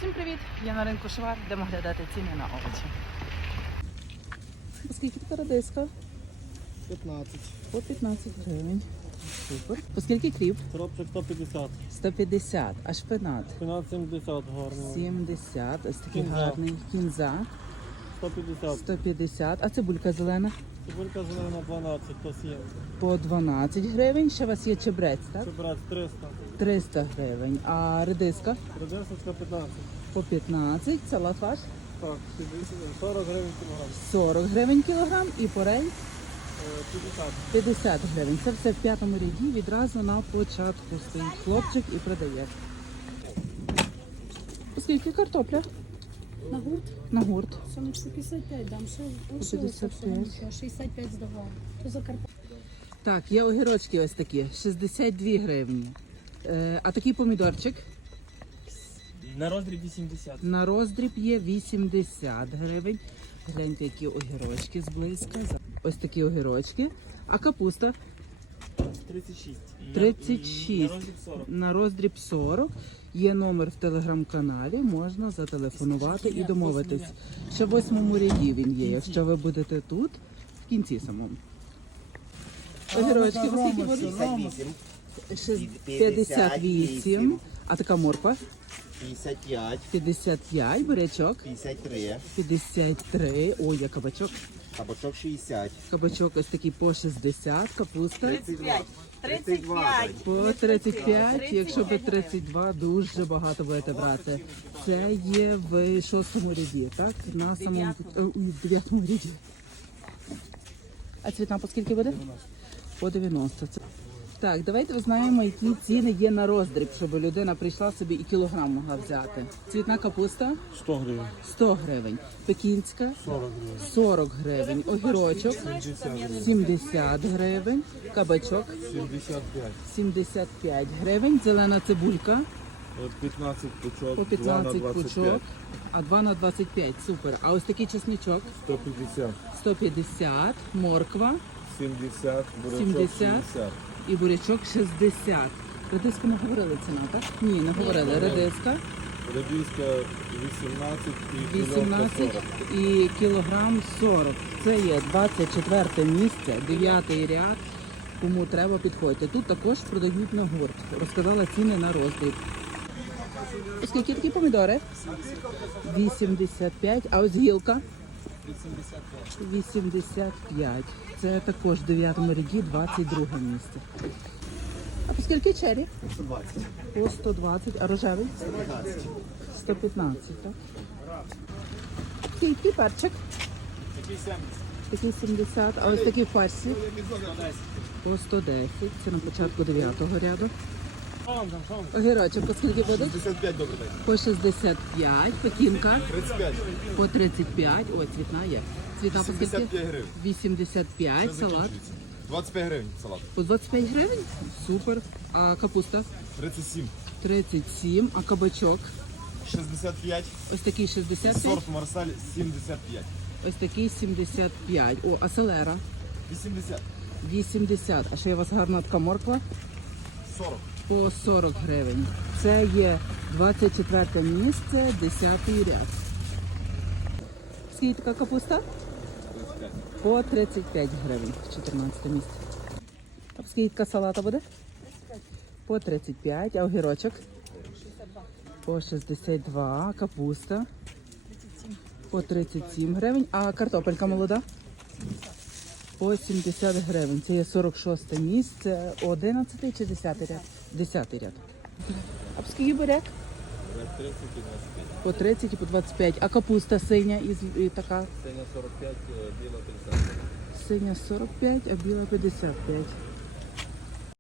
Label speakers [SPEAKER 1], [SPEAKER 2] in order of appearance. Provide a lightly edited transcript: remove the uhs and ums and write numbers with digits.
[SPEAKER 1] Всім привіт! Я на ринку Швар, йдемо глядати ціни на овочі. Оскільки така редиска?
[SPEAKER 2] 15.
[SPEAKER 1] По 15 гривень. Супер. Оскільки кріп?
[SPEAKER 2] Коробчик 150.
[SPEAKER 1] 150. А шпинат?
[SPEAKER 2] 15,70 гарно.
[SPEAKER 1] 70. Ось такий
[SPEAKER 2] Кінза.
[SPEAKER 1] гарний. Кінза.
[SPEAKER 2] 150.
[SPEAKER 1] 150. А цибулька зелена?
[SPEAKER 2] Цибулька зелена 12, то 7.
[SPEAKER 1] По 12 гривень. Ще у вас є чебрець, так?
[SPEAKER 2] Чебрець 300.
[SPEAKER 1] 300 гривень. А редиска?
[SPEAKER 2] Редисочка 15.
[SPEAKER 1] По 15. Салат ваш?
[SPEAKER 2] Так, 40 гривень кілограм.
[SPEAKER 1] 40 гривень кілограм. І порей?
[SPEAKER 2] 50.
[SPEAKER 1] 50 гривень. Це все в п'ятому ряді, відразу на початку стоїть хлопчик і продає. Скільки картопля?
[SPEAKER 3] На гурт?
[SPEAKER 1] На гурт.
[SPEAKER 3] Сонечко 55 дам, ще лишилося
[SPEAKER 1] 55.
[SPEAKER 3] всього, 65 здавала. То за Карпати.
[SPEAKER 1] Так, є огірочки ось такі, 62 гривні. А такий помідорчик
[SPEAKER 2] На роздріб 80.
[SPEAKER 1] на роздріб є 80 гривень. Гляньте, які огірочки зблизька. Ось такі огірочки. А капуста
[SPEAKER 2] 36.
[SPEAKER 1] 36.
[SPEAKER 2] На роздріб 40.
[SPEAKER 1] На роздріб 40. Є номер в телеграм-каналі, можна зателефонувати і домовитись. Ще в 8-му ряді він є, якщо ви будете тут, в кінці самому. Огірочки, оскільки будуть? 58. А така морква?
[SPEAKER 4] 55,
[SPEAKER 1] 55, бурячок
[SPEAKER 4] 53,
[SPEAKER 1] 53. Ой, я кабачок.
[SPEAKER 4] кабачок 60,
[SPEAKER 1] Кабачок ось такий по 60, капуста
[SPEAKER 4] 35,
[SPEAKER 1] по 35. Якщо ви 32, дуже багато будете брати. Це є в 6-му ряді, так? На самому у 9-му ряді. А цвітна по скільки буде? По 90. Так, давайте узнаємо, які ціни є на роздріб, щоб людина прийшла собі і кілограм могла взяти. Цвітна капуста
[SPEAKER 2] 100 гривень.
[SPEAKER 1] 100 гривень, пекінська
[SPEAKER 2] 40 гривень.
[SPEAKER 1] 40 гривень, огірочок 70 гривень, кабачок
[SPEAKER 2] 75.
[SPEAKER 1] 75 гривень, зелена цибулька
[SPEAKER 2] 15 пучок.
[SPEAKER 1] по 15 пучок, а 2 на 25, супер. А ось такий чесничок
[SPEAKER 2] 150.
[SPEAKER 1] 150, морква
[SPEAKER 2] 70.
[SPEAKER 1] 70 і бурячок 60. Редиску не говорили ціна, так? Ні, не говорили. Редиска
[SPEAKER 2] Редиска 18 і
[SPEAKER 1] 18 і кілограм 40. Це є 24 місце, 9 ряд. Кому треба, підходьте. Тут також продають на гурт. Розказала ціни на роздріб. Скільки такі помідори? 85. А ось гілка? 85. Це також в 9 ряді, 22 місце. А по скільки чері?
[SPEAKER 4] 120,
[SPEAKER 1] По 120. А рожевий?
[SPEAKER 4] 115,
[SPEAKER 1] 115, так? Такий перчик? Такий 70. А ось такий фарсі? По 110. Це на початку 9-го ряду. Огірочок по скільки буде?
[SPEAKER 4] 55, добрий день,
[SPEAKER 1] По 65. Пекінка
[SPEAKER 4] 35,
[SPEAKER 1] по 35. Ой, цвітна є. Цвіта по скільки?
[SPEAKER 4] 75 гривень,
[SPEAKER 1] 85. Салат
[SPEAKER 4] 25 гривень салат,
[SPEAKER 1] по 25 гривень? Супер. А капуста?
[SPEAKER 4] 37,
[SPEAKER 1] 37. А кабачок?
[SPEAKER 4] 65,
[SPEAKER 1] Ось такий 65.
[SPEAKER 4] сорт Марсаль 75,
[SPEAKER 1] Ось такий 75. О, а селера?
[SPEAKER 4] 80,
[SPEAKER 1] 80. А ще є у вас гарна така морква?
[SPEAKER 4] 40,
[SPEAKER 1] По 40 гривень. Це є 24 місце, 10 ряд. Скільки така капуста?
[SPEAKER 2] 35.
[SPEAKER 1] По 35 гривень, 14 місце. А скільки така салата буде? По 35, а огірочок? По 62, капуста? По 37 гривень, а картопелька молода? По 70 гривень. Це є 46 місце, 11 чи 10 ряд? 10 ряд. А по скільки буряк?
[SPEAKER 2] 30 і 25.
[SPEAKER 1] По 30 і по 25. А капуста синя і така?
[SPEAKER 2] Синя 45, біла 50.
[SPEAKER 1] Синя 45, а біла 55.